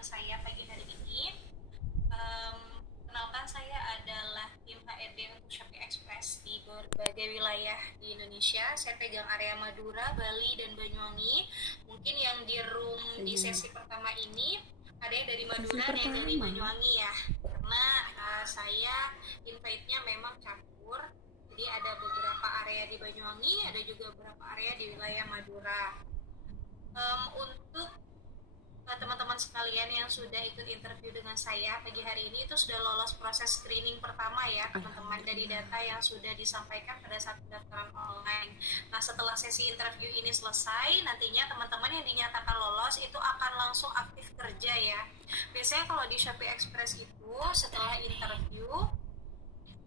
dengan saya pagi hari ini. Kenalkan, saya adalah tim HRD untuk Shopee Express di berbagai wilayah di Indonesia. Saya pegang area Madura, Bali, dan Banyuwangi. Mungkin yang di room di sesi pertama ini ada yang dari Madura, ada yang dari Banyuwangi ya. Karena saya invite-nya memang campur. Jadi ada beberapa area di Banyuwangi, ada juga beberapa area di wilayah Madura. Untuk teman-teman sekalian yang sudah ikut interview dengan saya pagi hari ini itu sudah lolos proses screening pertama ya teman-teman, dari data yang sudah disampaikan pada saat pendaftaran online. Nah, setelah sesi interview ini selesai, nantinya teman-teman yang dinyatakan lolos itu akan langsung aktif kerja ya. Biasanya kalau di Shopee Express itu setelah interview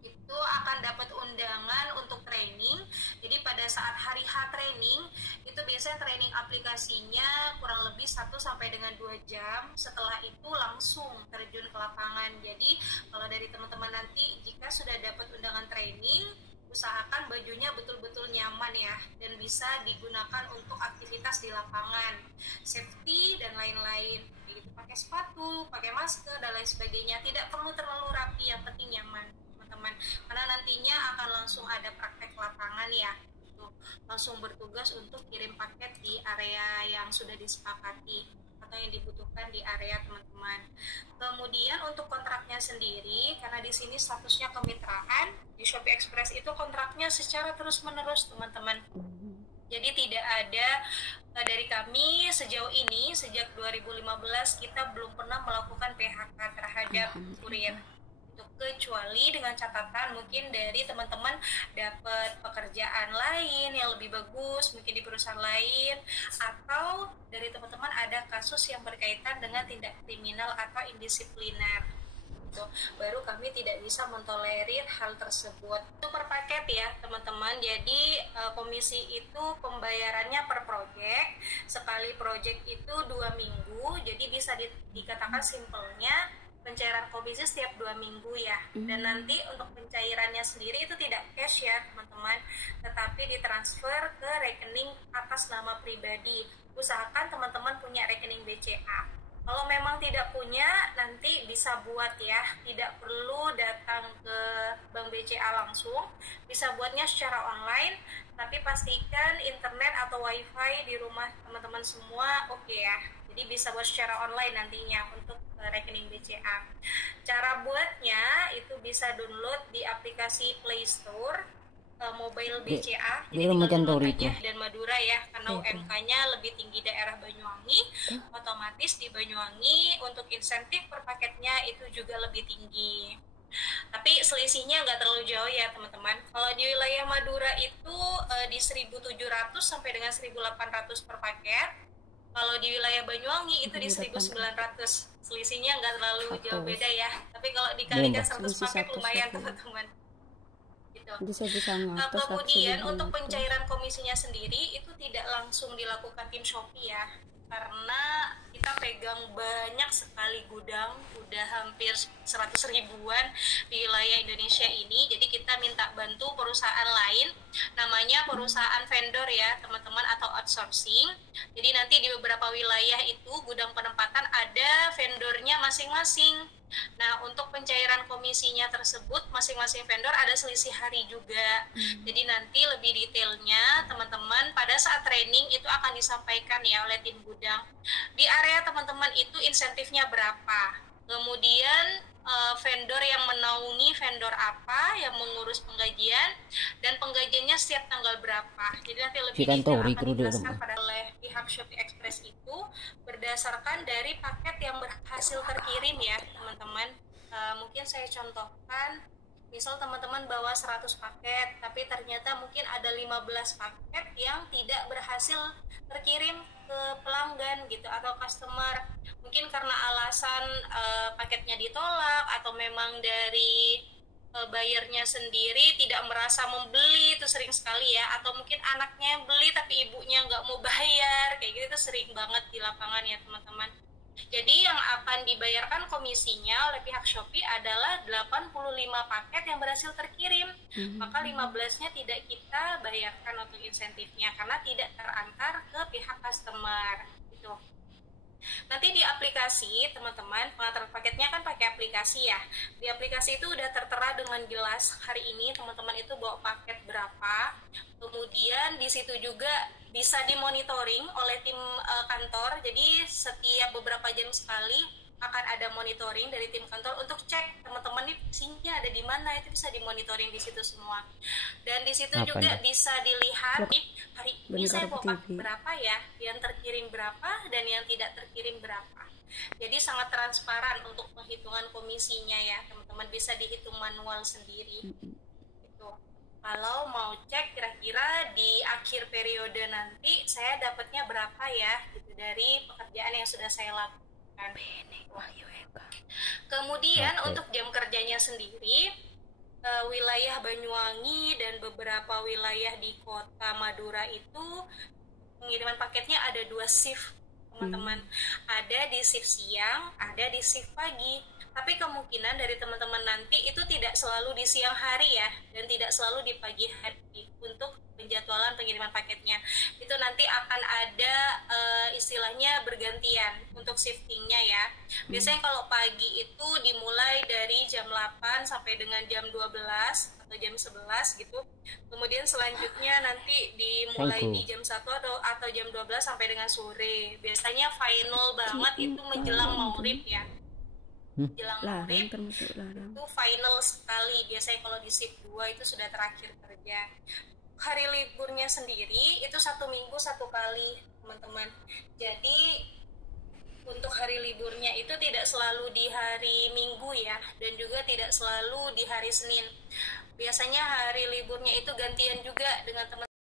itu akan dapat undangan untuk training. Jadi pada saat hari H training itu biasanya training aplikasinya kurang lebih 1 sampai dengan 2 jam. Setelah itu langsung terjun ke lapangan. Jadi kalau dari teman-teman nanti jika sudah dapat undangan training, usahakan bajunya betul-betul nyaman ya dan bisa digunakan untuk aktivitas di lapangan, safety dan lain-lain. Begitu, pakai sepatu, pakai masker dan lain sebagainya. Tidak perlu terlalu rapi, yang penting nyaman teman-teman, karena nantinya akan langsung ada praktek lapangan ya. Langsung bertugas untuk kirim paket di area yang sudah disepakati atau yang dibutuhkan di area teman-teman. Kemudian untuk kontraknya sendiri, karena di sini statusnya kemitraan, di Shopee Express itu kontraknya secara terus-menerus teman-teman. Jadi tidak ada dari kami sejauh ini, sejak 2015 kita belum pernah melakukan PHK terhadap kurir. Kecuali dengan catatan mungkin dari teman-teman dapat pekerjaan lain yang lebih bagus mungkin di perusahaan lain, atau dari teman-teman ada kasus yang berkaitan dengan tindak kriminal atau indisipliner, baru kami tidak bisa mentolerir hal tersebut. Itu per paket ya teman-teman. Jadi komisi itu pembayarannya per project. Sekali project itu 2 minggu. Jadi bisa dikatakan simpelnya pencairan komisi setiap 2 minggu ya. Dan nanti untuk pencairannya sendiri itu tidak cash ya teman-teman, tetapi ditransfer ke rekening atas nama pribadi. Usahakan teman-teman punya rekening BCA. Kalau memang tidak punya, nanti bisa buat ya, tidak perlu datang ke Bank BCA langsung, bisa buatnya secara online, tapi pastikan internet atau wifi di rumah teman-teman semua oke ya. Jadi bisa buat secara online nantinya untuk rekening BCA. Cara buatnya itu bisa download di aplikasi Play Store, mobile BCA. Jadi tinggal download aja dan Madura ya, karena UMK-nya lebih tinggi daerah Banyuwangi, otomatis di Banyuwangi untuk insentif per paketnya itu juga lebih tinggi. Tapi selisihnya nggak terlalu jauh ya teman-teman. Kalau di wilayah Madura itu di 1.700 sampai dengan 1.800 per paket. Kalau di wilayah Banyuwangi itu di 1.900. Selisihnya nggak terlalu jauh beda ya. Tapi kalau dikalikan 100 paket lumayan teman-teman. Gitu. Kemudian untuk pencairan komisinya sendiri itu tidak langsung dilakukan tim Shopee ya. Karena kita pegang banyak sekali gudang, udah hampir 100 ribuan di wilayah Indonesia ini. Jadi kita minta bantu perusahaan lain, namanya perusahaan vendor ya teman-teman, atau outsourcing. Jadi nanti di beberapa wilayah itu gudang penempatan ada vendornya masing-masing. Nah, untuk pencairan komisinya tersebut masing-masing vendor ada selisih hari juga. Jadi nanti lebih detailnya teman-teman pada saat training itu akan disampaikan ya oleh tim gudang. Di area teman-teman itu insentifnya berapa. Kemudian vendor yang menaungi vendor apa yang mengurus penggajian, dan penggajiannya setiap tanggal berapa. Jadi nanti lebih detail akan dijelaskan pada oleh pihak Shopee Express itu berdasarkan dari paket yang berhasil terkirim ya teman-teman. Mungkin saya contohkan, misal teman-teman bawa 100 paket tapi ternyata mungkin ada 15 paket yang tidak berhasil terkirim ke pelanggan gitu atau customer, mungkin karena alasan paketnya ditolak atau memang dari bayarnya sendiri tidak merasa membeli, itu sering sekali ya, atau mungkin anaknya yang beli tapi ibunya nggak mau bayar, kayak gitu itu sering banget di lapangan ya teman-teman. Jadi yang akan dibayarkan komisinya oleh pihak Shopee adalah 85 paket yang berhasil terkirim. Maka 15-nya tidak kita bayarkan untuk insentifnya karena tidak terantar ke pihak customer gitu. Nanti di aplikasi teman-teman pengantar paketnya kan pakai aplikasi ya. Di aplikasi itu udah tertera dengan jelas hari ini teman-teman itu bawa paket berapa. Kemudian di situ juga bisa dimonitoring oleh tim kantor. Jadi setiap beberapa jam sekali akan ada monitoring dari tim kantor untuk cek teman-teman nih isinya ada di mana, itu bisa dimonitoring di situ semua. Dan di situ Apa juga nih? bisa dilihat nih hari ini saya Bener bawa TV. berapa ya, yang terkirim berapa dan yang tidak terkirim berapa. Jadi sangat transparan untuk penghitungan komisinya ya, teman-teman bisa dihitung manual sendiri. Itu. Kalau mau cek kira-kira di akhir periode nanti saya dapatnya berapa ya gitu dari pekerjaan yang sudah saya lakukan. Kemudian Oke. untuk jam kerjanya sendiri, wilayah Banyuwangi dan beberapa wilayah di kota Madura itu pengiriman paketnya ada 2 shift teman-teman. Ada di shift siang, ada di shift pagi. Tapi kemungkinan dari teman-teman nanti itu tidak selalu di siang hari ya, dan tidak selalu di pagi hari untuk penjadwalan pengiriman paketnya. Itu nanti akan ada istilahnya bergantian untuk shiftingnya ya. Biasanya kalau pagi itu dimulai dari jam 8 sampai dengan jam 12 atau jam 11 gitu. Kemudian selanjutnya nanti dimulai di jam 1 atau jam 12 sampai dengan sore. Biasanya final banget itu menjelang maghrib ya. Jelang maghrib itu final sekali. Biasanya kalau di shift 2 itu sudah terakhir kerja. Hari liburnya sendiri itu 1 minggu 1 kali teman-teman. Jadi untuk hari liburnya itu tidak selalu di hari Minggu ya, dan juga tidak selalu di hari Senin. Biasanya hari liburnya itu gantian juga dengan teman